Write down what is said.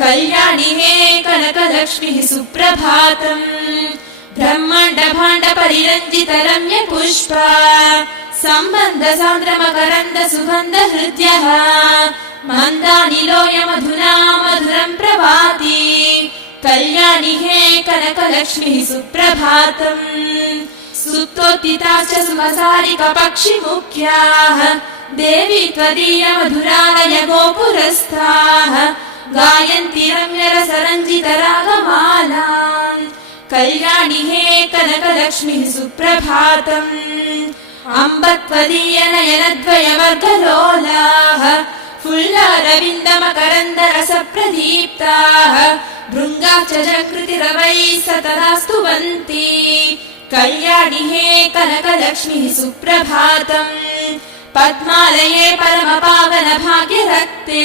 कल्याणि हे कनकलक्ष्मीः सुप्रभातम् ब्रह्माण्ड भाण्ड परिरञ्जित रम्य पुष्पा सम्बन्ध सान्द्र मकरन्द सुगन्ध हृद्यः मन्दानिलोय मधुना मधुरं प्रभाति कल्याणि हे कनकलक्ष्मीः सुप्रभातम् सुप्तोत्थिताश्च सुमसारिक पक्षिमुख्याः देवी त्वदीय मधुरालय गोपुरस्थाः गायन्ति रम्यरसरञ्जित रागमालाम् कल्याणि हे कनकलक्ष्मीः सुप्रभातम् अम्ब त्वदीय नयनद्वय वर्गलोलाः फुल्लारविन्द मकरन्द रस प्रदीप्ताः भृङ्गाश्च जकृतिरवैः सतदा स्तुवन्ति कल्याणि हे कनकलक्ष्मीः सुप्रभातम् पद्मालये परम पावन भाग्यरक्ते